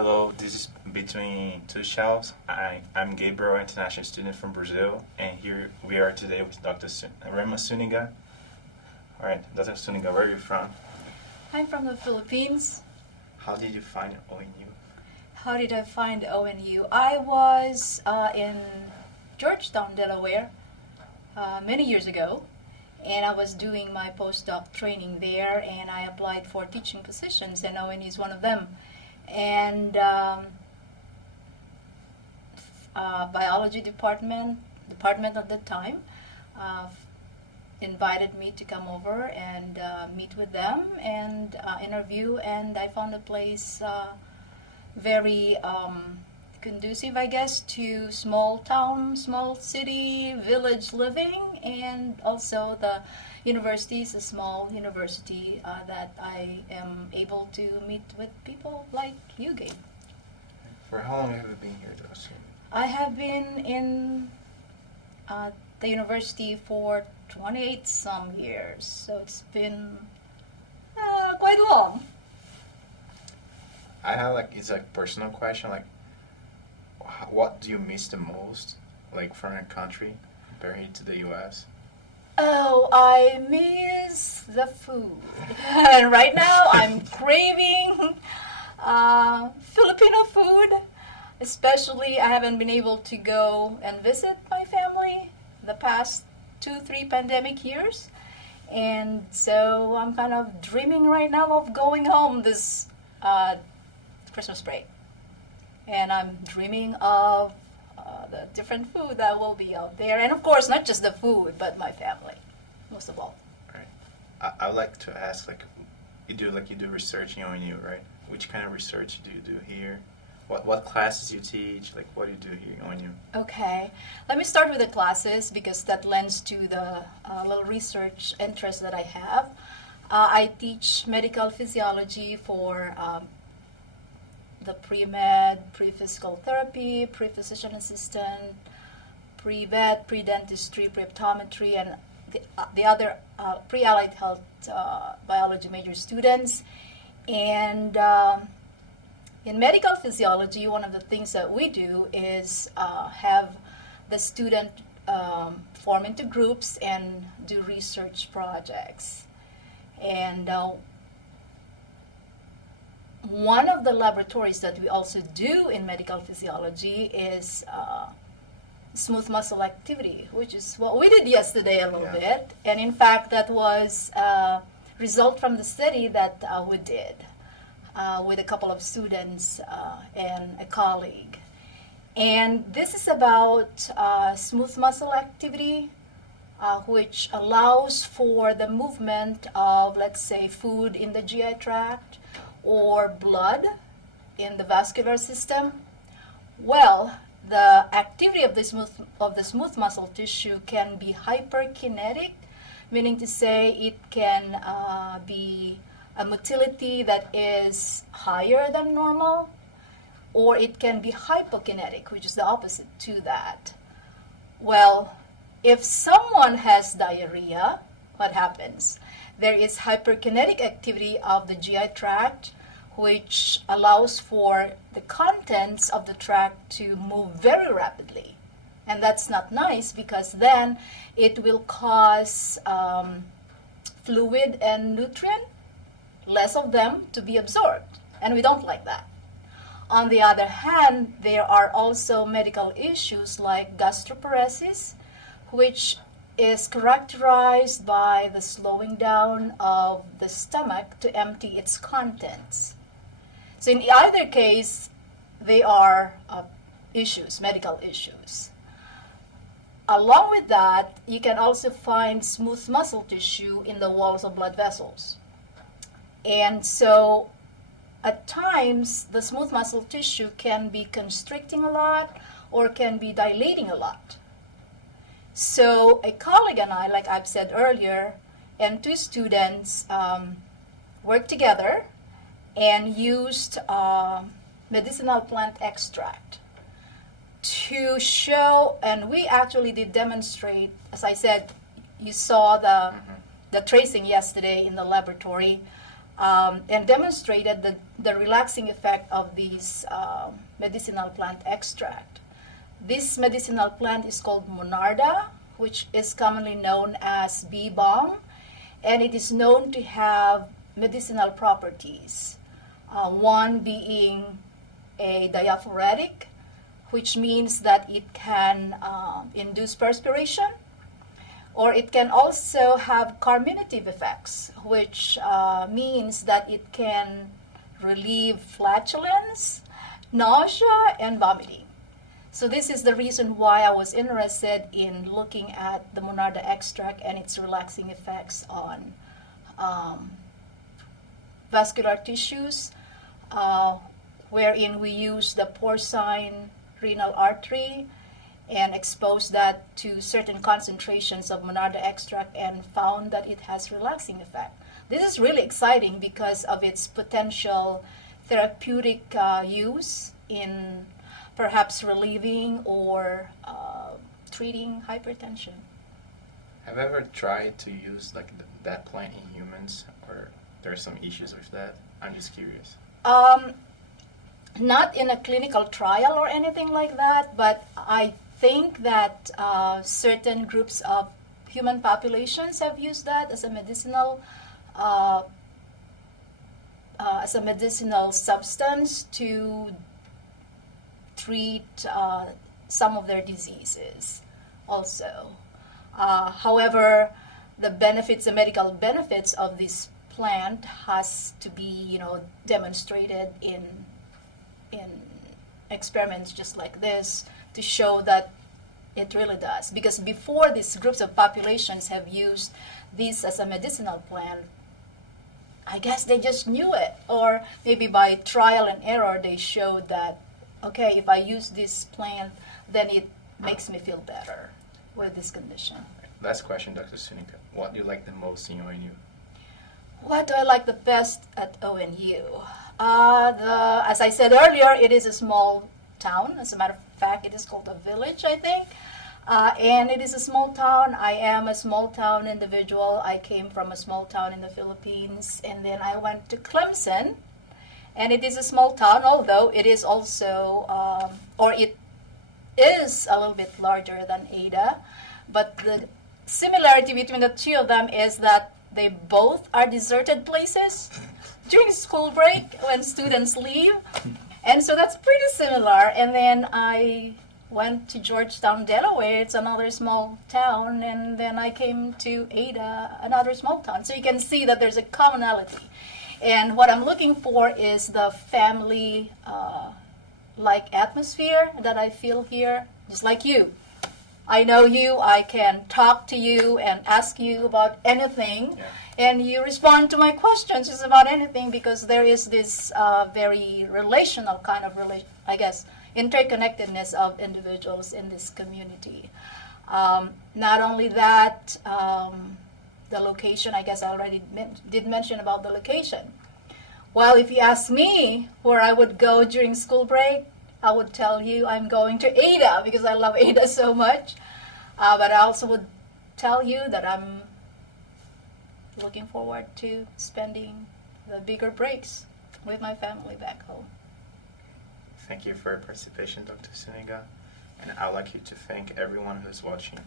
Hello, this is Between Two Shelves. I'm Gabriel, international student from Brazil, and here we are today with Rema Suniga. All right, Dr. Suniga, where are you from? I'm from the Philippines. How did you find ONU? How did I find ONU? I was in Georgetown, Delaware, many years ago, and I was doing my postdoc training there, and I applied for teaching positions, and ONU is one of them. And biology department at the time invited me to come over and meet with them and interview, and I found a place very conducive, I guess, to small town, small city, village living, and also the university is a small university that I am able to meet with people like you, Gabe. For how long have you been here, Dr. Suniga? I have been in the university for 28 some years, so it's been quite long. I have it's a personal question, what do you miss the most, from your country comparing to the U.S.? Oh, I miss the food. And right now I'm craving Filipino food. Especially, I haven't been able to go and visit my family the past 2-3 pandemic years. And so I'm kind of dreaming right now of going home this Christmas break. And I'm dreaming of the different food that will be out there, and of course not just the food but my family most of all. Right. I would like to ask, you do research in ONU, right? Which kind of research do you do here? What classes you teach? What do you do here in ONU? Okay, let me start with the classes because that lends to the little research interest that I have. I teach medical physiology for the pre-med, pre-physical therapy, pre-physician assistant, pre-vet, pre-dentistry, pre-optometry, and the other pre-allied health biology major students. And in medical physiology, one of the things that we do is have the student form into groups and do research projects. And one of the laboratories that we also do in medical physiology is smooth muscle activity, which is what we did yesterday a little bit. And in fact, that was a result from the study that we did with a couple of students and a colleague. And this is about smooth muscle activity, which allows for the movement of, let's say, food in the GI tract or blood in the vascular system. Well, the activity of the smooth muscle tissue can be hyperkinetic, meaning to say it can be a motility that is higher than normal, or it can be hypokinetic, which is the opposite to that. Well, if someone has diarrhea, what happens? There is hyperkinetic activity of the GI tract, which allows for the contents of the tract to move very rapidly. And that's not nice because then it will cause fluid and nutrient, less of them, to be absorbed. And we don't like that. On the other hand, there are also medical issues like gastroparesis, which is characterized by the slowing down of the stomach to empty its contents. So in either case, they are issues, medical issues. Along with that, you can also find smooth muscle tissue in the walls of blood vessels. And so at times, the smooth muscle tissue can be constricting a lot or can be dilating a lot. So a colleague and I, like I've said earlier, and 2 students worked together and used medicinal plant extract to show, and we actually did demonstrate, as I said, you saw the tracing yesterday in the laboratory. and demonstrated the relaxing effect of these medicinal plant extract. This medicinal plant is called Monarda, which is commonly known as bee balm, and it is known to have medicinal properties. One being a diaphoretic, which means that it can induce perspiration, or it can also have carminative effects, which means that it can relieve flatulence, nausea, and vomiting. So this is the reason why I was interested in looking at the Monarda extract and its relaxing effects on vascular tissues, wherein we use the porcine renal artery and expose that to certain concentrations of Monarda extract and found that it has relaxing effect. This is really exciting because of its potential therapeutic use in perhaps relieving or treating hypertension. Have you ever tried to use like that plant in humans, or there are some issues with that? I'm just curious. Not in a clinical trial or anything like that, but I think that certain groups of human populations have used that as a medicinal substance to treat some of their diseases also. However, the medical benefits of this plant has to be, demonstrated in experiments just like this to show that it really does. Because before these groups of populations have used this as a medicinal plant, I guess they just knew it, or maybe by trial and error they showed that, okay, if I use this plant, then it makes me feel better with this condition. Last question, Dr. Suniga. What do you like the most in ONU? What do I like the best at ONU? As I said earlier, it is a small town. As a matter of fact, it is called a village, I think. And it is a small town. I am a small town individual. I came from a small town in the Philippines, and then I went to Clemson. And it is a small town, although it is also, it is a little bit larger than Ada. But the similarity between the two of them is that they both are deserted places during school break when students leave. And so that's pretty similar. And then I went to Georgetown, Delaware. It's another small town. And then I came to Ada, another small town. So you can see that there's a commonality. And what I'm looking for is the family like atmosphere that I feel here, just like you. I know you, I can talk to you and ask you about anything, and you respond to my questions just about anything, because there is this very relational kind of, interconnectedness of individuals in this community. Not only that, the location, I guess I already did mention about the location. Well, if you ask me where I would go during school break, I would tell you I'm going to Ada because I love Ada so much. But I also would tell you that I'm looking forward to spending the bigger breaks with my family back home. Thank you for your participation, Dr. Suniga. And I'd like you to thank everyone who's watching.